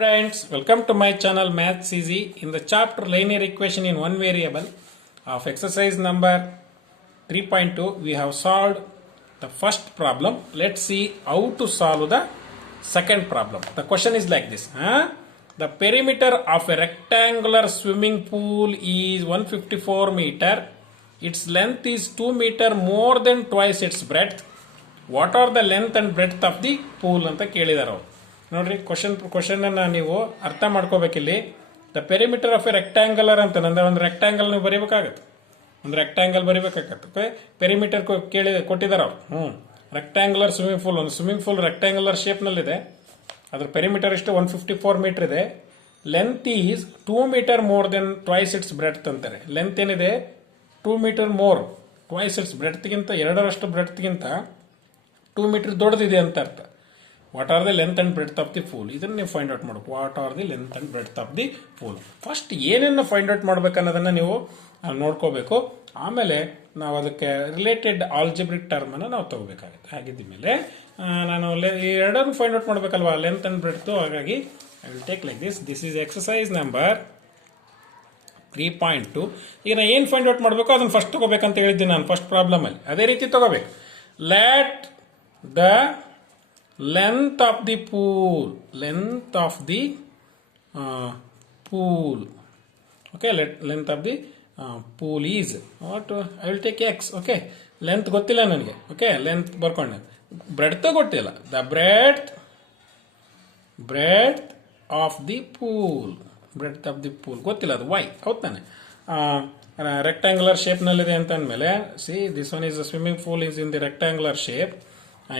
Friends, welcome to my channel Maths Easy. In the chapter linear equation in one variable of exercise number 3.2, we have solved the first problem. Let's see how to solve the second problem. The question is like this. The perimeter of a rectangular swimming pool is 154 meter. Its length is 2 meter more than twice its breadth. What are the length and breadth of the pool ಅಂತ ಕೇಳಿದಾರೆ ಅವರು. ನೋಡ್ರಿ question ಅನ್ನ ನೀವು ಅರ್ಥ ಮಾಡ್ಕೋಬೇಕಿಲ್ಲಿ. The perimeter of A ರೆಕ್ಟ್ಯಾಂಗಲರ್ ಅಂತ ಅಂದ್ರೆ ಒಂದು rectangle ನೀವು ಬರೀಬೇಕಾಗತ್ತೆ. ಒಂದು ರೆಕ್ಟ್ಯಾಂಗಲ್ ಬರೀಬೇಕಾಗತ್ತೆ. ಪೆರಿಮೀಟರ್ ಕೊಟ್ಟಿದಾರ ಅವ್ರು. ರೆಕ್ಟ್ಯಾಂಗುಲರ್ ಸ್ವಿಮ್ಮಿಂಗ್ ಪೂಲ್, ಒಂದು ಸ್ವಿಮ್ಮಿಂಗ್ ಪೂಲ್ ರೆಕ್ಟ್ಯಾಂಗುಲರ್ ಶೇಪ್ ನಲ್ಲಿ ಇದೆ. ಅದ್ರ ಪೆರಿಮೀಟರ್ ಎಷ್ಟು 154 ಮೀಟರ್ ಇದೆ. Length is 2 metre more than twice its breadth ಅಂತಾರೆ. ಲೆಂತ್ ಏನಿದೆ 2 ಮೀಟರ್ ಮೋರ್ ಟ್ವೈಸ್ ಇಟ್ಸ್ ಬ್ರೆಡ್ತ್ಗಿಂತ ಎರಡರಷ್ಟು ಬ್ರೆಡ್ತ್ಗಿಂತ 2 ಮೀಟರ್ ದೊಡ್ಡದಿದೆ ಅಂತ ಅರ್ಥ. What are the length and breadth of the pool, ಇದನ್ನ ನೀವು ಫೈಂಡ್ ಔಟ್ ಮಾಡಬೇಕು. What are the length and breadth of the pool, first ಏನೇನು ಫೈಂಡ್ ಔಟ್ ಮಾಡ್ಬೇಕು ಅನ್ನೋದನ್ನ ನೀವು ನೋಡ್ಕೋಬೇಕು. ಆಮೇಲೆ ನಾವು ಅದಕ್ಕೆ ರಿಲೇಟೆಡ್ ಆಲ್ಜಿಬ್ರಿಕ್ ಟರ್ಮ್ ಅನ್ನ ನಾವು ತಗೋಬೇಕಾಗುತ್ತೆ. ಹಾಗಿದ್ದ ಮೇಲೆ ನಾನು ಈ ಎರಡನ್ನು ಫೈಂಡ್ ಔಟ್ ಮಾಡ್ಬೇಕಲ್ವಾ, ಲೆಂತ್ ಅಂಡ್ ಬ್ರೆಡ್ತ್. ಹಾಗಾಗಿ I will take like this is exercise number 3.2. ಈಗ ನಾ ಏನು ಫೈಂಡ್ ಔಟ್ ಮಾಡಬೇಕು ಅದನ್ನ ಫಸ್ಟ್ ತಗೋಬೇಕಂತ ಹೇಳಿದ್ದೀನಿ ನಾನು ಫಸ್ಟ್ ಪ್ರಾಬ್ಲಮ್ ಅಲ್ಲಿ. ಅದೇ ರೀತಿ ತಗೋಬೇಕು. Let the length of the pool, okay, length of the pool is what, I will take x. okay, length ಗೊತ್ತಿಲ್ಲ ನನಗೆ. okay, length ಬರ್ಕೊಂಡೆ. breadth ಗೊತ್ತಿಲ್ಲ. the breadth of the pool ಗೊತ್ತಿಲ್ಲ, ಅದು y. ಹೌದು ತಾನೆ. ರೆಕ್ಟ್ಯಾಂಗುಲರ್ ಶೇಪ್ ನಲ್ಲಿದೆ ಅಂತ ಅಂದಮೇಲೆ see this one is swimming pool is in the rectangular shape.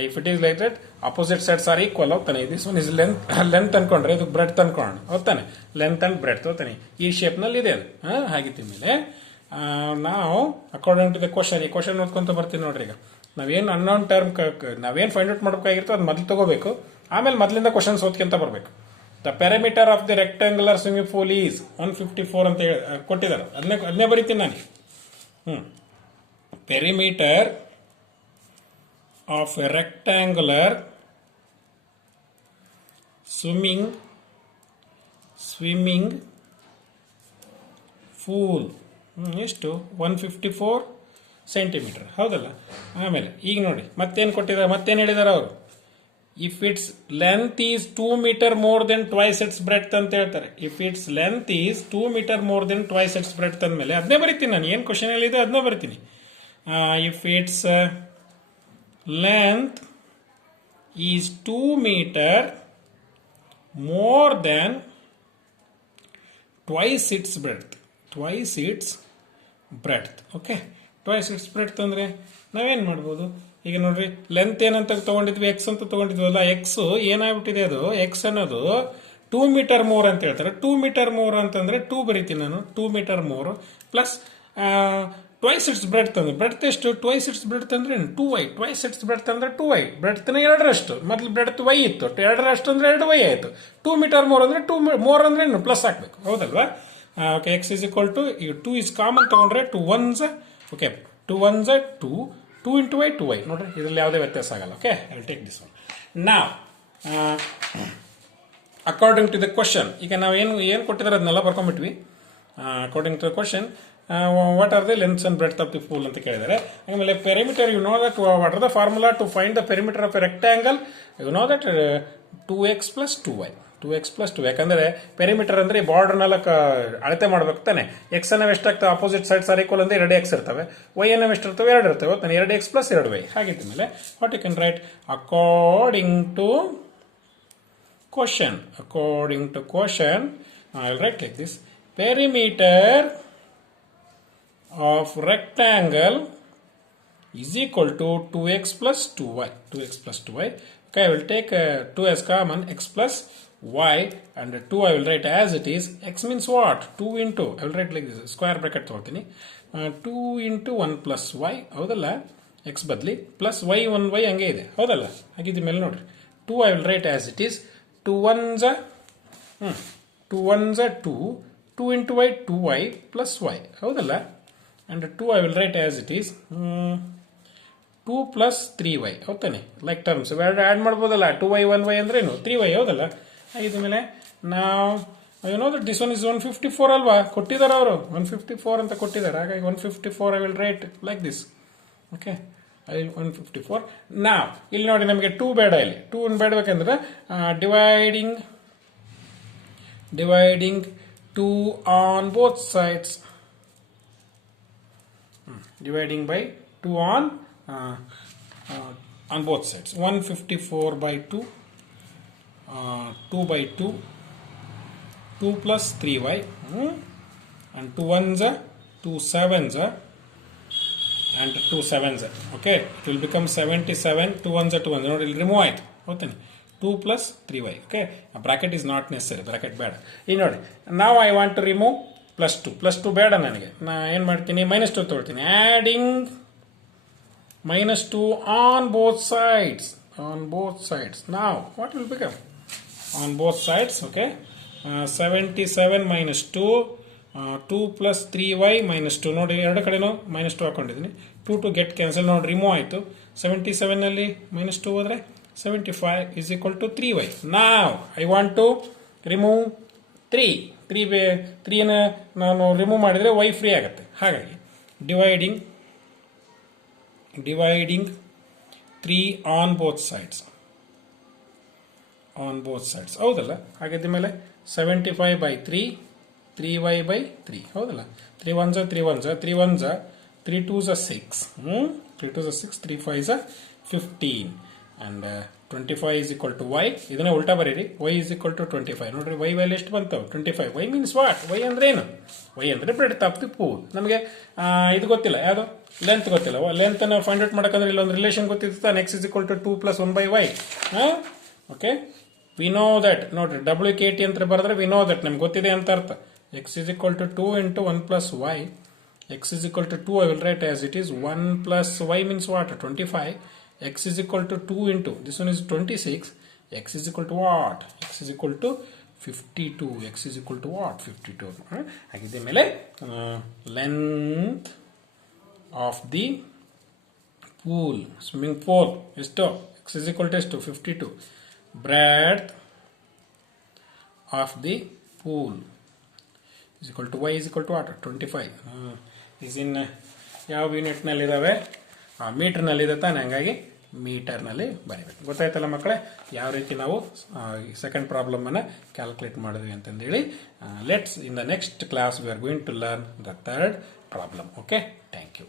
If it is like that opposite sides are equal. ಹೋಗ್ತಾನೆ. This one is length ಅನ್ಕೊಂಡ್ರೆ ಇದು ಬ್ರೆಡ್ತ್ ಅನ್ಕೊಂಡ್. ಹೋಗ್ತಾನೆ. ಲೆಂತ್ ಅಂಡ್ ಬ್ರೆಡ್ತ್ ಹೋಗ್ತಾನೆ. ಈ ಶೇಪ್ ನಲ್ಲಿ ಇದೆ ಅದು. ಹಾಗಿದ್ದ ಮೇಲೆ ನಾವು ಅಕಾರ್ಡಿಂಗ್ ಟು ದ ಕ್ವಶನ್, ಈ ಕ್ವಶನ್ ಓದ್ಕೊಂತ ಬರ್ತೀವಿ ನೋಡ್ರಿ. ಈಗ ನಾವೇನು ಅನ್ನೋನ್ ಟರ್ಮ್ ನಾವೇನು ಫೈಂಡ್ ಔಟ್ ಮಾಡ್ಬೇಕಾಗಿರ್ತೋ ಅದು ಮೊದಲು ತಗೋಬೇಕು. ಆಮೇಲೆ ಮೊದಲಿಂದ ಕ್ವಶನ್ಸ್ ಓದ್ಕೊಂತ ಬರಬೇಕು. The perimeter of the rectangular swimming pool is 154 ಅಂತ ಕೊಟ್ಟಿದ್ದಾರೆ. ಅದನ್ನೇ ಬರೀತೀನಿ ನಾನು. Perimeter of a rectangular swimming pool ಎಷ್ಟು 154 ಸೆಂಟಿಮೀಟರ್. ಹೌದಲ್ಲ. ಆಮೇಲೆ ಈಗ ನೋಡಿ ಮತ್ತೇನು ಕೊಟ್ಟಿದ್ದಾರೆ, ಮತ್ತೇನು ಹೇಳಿದಾರೆ ಅವರು. If its length is 2 metre more than twice its breadth ಅಂತ ಹೇಳ್ತಾರೆ. If its length is 2 metre more than twice its breadth ಅಂದಮೇಲೆ ಅದನ್ನೇ ಬರಿತೀನಿ ನಾನು. ಏನು ಕ್ವಶನ್ ಹೇಳಿದೆ ಅದನ್ನೇ ಬರಿತೀನಿ. If its length is 2 meter more than twice its breadth. Okay, twice its breadth ಅಂದ್ರೆ ನಾವೇನ್ ಮಾಡ್ಬೋದು. ಈಗ ನೋಡ್ರಿ ಲೆಂತ್ ಏನಂತ ತಗೊಂಡಿದ್ವಿ, ಎಕ್ಸ್ ಅಂತ ತಗೊಂಡಿದ್ವಲ್ಲ. ಎಕ್ಸ್ ಏನಾಗ್ಬಿಟ್ಟಿದೆ, ಅದು ಎಕ್ಸ್ ಅನ್ನೋದು 2 ಮೀಟರ್ ಮೋರ್ ಅಂತ ಹೇಳ್ತಾರೆ. 2 ಮೀಟರ್ ಮೋರ್ ಅಂತಂದ್ರೆ 2 ಬರೀತೀನಿ ನಾನು. 2 metre more plus twice its breadth ಅಂದ್ರೆ ಬ್ರೆಡ್ತ್ ಎಷ್ಟು, ಟ್ವೈಸ್ ಇಟ್ಸ್ ಬ್ರೆಡ್ತ್ ಅಂದ್ರೆ 2y. ಟ್ವೈಸ್ ಇಟ್ಸ್ ಬ್ರೆಡ್ತ್ ಅಂದ್ರೆ 2y. ಬ್ರೆಡ್ತ್ನ ಎರಡರಷ್ಟು. ಮೊದಲು ಬ್ರೆಡ್ತ್ y ಇತ್ತು, ಎರಡರಷ್ಟು ಅಂದ್ರೆ 2y ಆಯ್ತು. 2 ಮೀಟರ್ ಮೋರ್ ಅಂದ್ರೆ 2 ಮೋರ್ ಅಂದ್ರೆ ಪ್ಲಸ್ ಹಾಕ್ಬೇಕು. ಹೌದಲ್ವಾ. Okay, x is equal to, ಈಗ 2 ಇಸ್ ಕಾಮನ್ ತಗೊಂಡ್ರೆ 2 1s, okay 2 1s 2, 2 into y 2y. ನೋಡ್ರಿ ಇದರಲ್ಲಿ ಯಾವುದೇ ವ್ಯತ್ಯಾಸ ಆಗಲ್ಲ. Okay, I will take this one. ನಾವ್ ಅಕಾರ್ಡಿಂಗ್ ಟು ದ ಕ್ವಶನ್, ಈಗ ನಾವು ಏನು ಕೊಟ್ಟಿದ್ದಾರೆ ಅದನ್ನೆಲ್ಲ ಬರ್ಕೊಂಡ್ಬಿಟ್ವಿ. According to the question, what are the lengths and breadth of the pool ಅಂತ ಕೇಳಿದ್ದಾರೆ. ಆಮೇಲೆ perimeter, you know that what are the formula to find the perimeter of a rectangle. You know that 2x plus 2y. 2x plus 2, ಯಾಕಂದ್ರೆ perimeter ಅಂದ್ರೆ ಬಾರ್ಡರ್ನೆಲ್ಲ ಅಳತೆ ಮಾಡ್ಬೇಕು ತಾನೆ. X ಅನ್ನ ಎಷ್ಟಾಗ್ತವೆ, opposite sides are equal ಅಂದ್ರೆ 2x ಇರ್ತವೆ. ವೈ ಅನ್ನ ಎಷ್ಟಿರ್ತವೆ, 2 ಇರ್ತವೆ. ತಾನೆ 2x plus 2y. ಹಾಗಿದ್ದ ಮೇಲೆ what you can write according to question. I will write like this. Perimeter of rectangle is equal to 2x plus 2y. Okay, I will take 2 as common, x plus y, and 2 I will write as it is. X means what? 2 into, I will write like this, square bracket ತಗೊಳ್ತೀನಿ. 2 into 1 plus y. ಹೌದಲ್ಲ. x ಬದಲಿ plus y 1y ಹಂಗೆ ಇದೆ. ಹೌದಲ್ಲ. ಹಾಗಿದ್ದ ಮೇಲೆ ನೋಡ್ರಿ 2 I will write as it is. 2 1s 2, 2 into y 2y plus y. ಹೌದಲ್ಲ. And 2 I will write as it is. 2 plus 3y. ಹೌದಾನೆ. ಲೈಕ್ ಟರ್ಮ್ಸ್ ಆಡ್ ಮಾಡ್ಬೋದಲ್ಲ. 2y 1y ಅಂದ್ರೆ ಏನು 3y. ಹೌದಲ್ಲ. ಇದ ಮೇಲೆ ನಾವು you know that this one is 154 ಅಲ್ವಾ, ಕೊಟ್ಟಿದ್ದಾರೆ ಅವರು 154 ಅಂತ ಕೊಟ್ಟಿದ್ದಾರೆ. ಹಾಗಾಗಿ 154 I will write like this. Okay, 154. ನಾವು ಇಲ್ಲಿ ನೋಡಿ ನಮಗೆ 2 ಬೇಡ, ಇಲ್ಲಿ 2 ಬೇಡಬೇಕಂದ್ರೆ dividing 2 on both sides, dividing by 2 on both sides. 154 by 2, 2 by 2, 2 plus 3y, and 2 ones are 2 sevens are, and 2 sevens are. Okay, it will become 77. 2 ones are 2 ones. Not, it will remove it. Okay, 2 plus 3y. Okay, a bracket is not necessary. Bracket bad. Now I want to remove plus 2 ಬೇಡ ನನಗೆ. ನಾ ಏನು ಮಾಡ್ತೀನಿ, -2 ತೊಗೊಳ್ತೀನಿ. Adding -2 on both sides. ನಾವು what will become on both sides? Okay, 77 -2, 2 plus 3y -2. ನೋಡಿ, ಎರಡು ಕಡೆನೂ -2 ಹಾಕೊಂಡಿದ್ದೀನಿ. 2 ಗೆಟ್ ಕ್ಯಾನ್ಸಲ್. ನೋಡಿ, ರಿಮೂವ್ ಆಯಿತು. 77ನಲ್ಲಿ -2 ಹೋದರೆ 75 is equal to 3y. ನಾವು ಐ ವಾಂಟ್ ಟು ರಿಮೂವ್ 3ನ ನಾನು ರಿಮೂವ್ ಮಾಡಿದರೆ y ಫ್ರೀ ಆಗುತ್ತೆ. ಹಾಗಾಗಿ ಡಿವೈಡಿಂಗ್ 3 ಆನ್ ಬೋತ್ ಸೈಡ್ಸ್. ಹೌದಲ್ಲ? ಹಾಗಿದ್ದ ಮೇಲೆ 75 by 3, 3y by 3. ಹೌದಲ್ಲ? 3 ones are 3 ones are 3 ones are 3 2s are 6. 3 2s are 6, 3 5s are 15. And 25 is equal to y. ಇದನ್ನ ಉಲ್ಟಾ ಬರೀರಿ. y is equal to 25. ನೋಡ್ರಿ, y ವ್ಯಾಲ್ಯೂ ಎಷ್ಟು ಬಂತು? 25. y means what? y ಅಂದ್ರೆ ಏನು? y ಅಂದ್ರೆ ಬ್ರೆಡ್ತ್ ಆಫ್ ದಿ ಪೂಲ್. ನಮಗೆ ಇದು ಗೊತ್ತಿಲ್ಲ, ಯಾವುದು ಲೆಂತ್ ಗೊತ್ತಿಲ್ಲ. ಲೆಂತ್ ಅನ್ನು ಫೈಂಡ್ ಔಟ್ ಮಾಡಕಂದ್ರೆ ಇಲ್ಲೊಂದು ರಿಲೇಷನ್ ಗೊತ್ತಿತ್ತು, x is equal to 2 plus 1 by y. Okay, we know that. ನೋಡ್ರಿ, WKT ಅಂತ ಬರೆದ್ರೆ ವಿ ನೋ ದಟ್, ನಮ್ಗೆ ಗೊತ್ತಿದೆ ಅಂತ ಅರ್ಥ. x is equal to 2 into 1 plus y. x is equal to 2, I will write as it is. 1 plus y means what? 25. X is equal to 2 into, this one is 26. X is equal to what? X is equal to 52. X is equal to what? 52. ಹಾಗಿದ್ದ ಮೇಲೆ length of the pool, swimming pool ಎಷ್ಟು? X is equal to ಎಷ್ಟು? 52. Breadth of the pool is equal to y is equal to what? 25. is in ಯಾವ ಯೂನಿಟ್ನಲ್ಲಿ ಇದಾವೆ? ಮೀಟರ್ನಲ್ಲಿ ಇದೆ ತಾನೆ, ಹಂಗಾಗಿ ಮೀಟರ್ನಲ್ಲಿ ಬರೀಬೇಕು. ಗೊತ್ತಾಯ್ತಲ್ಲ ಮಕ್ಕಳೇ, ಯಾವ ರೀತಿ ನಾವು ಸೆಕೆಂಡ್ ಪ್ರಾಬ್ಲಮ್ ಅನ್ನು ಕ್ಯಾಲ್ಕುಲೇಟ್ ಮಾಡಿದ್ವಿ ಅಂತಂದೇಳಿ. Let's in the next class we are going to learn the third problem. Okay, thank you.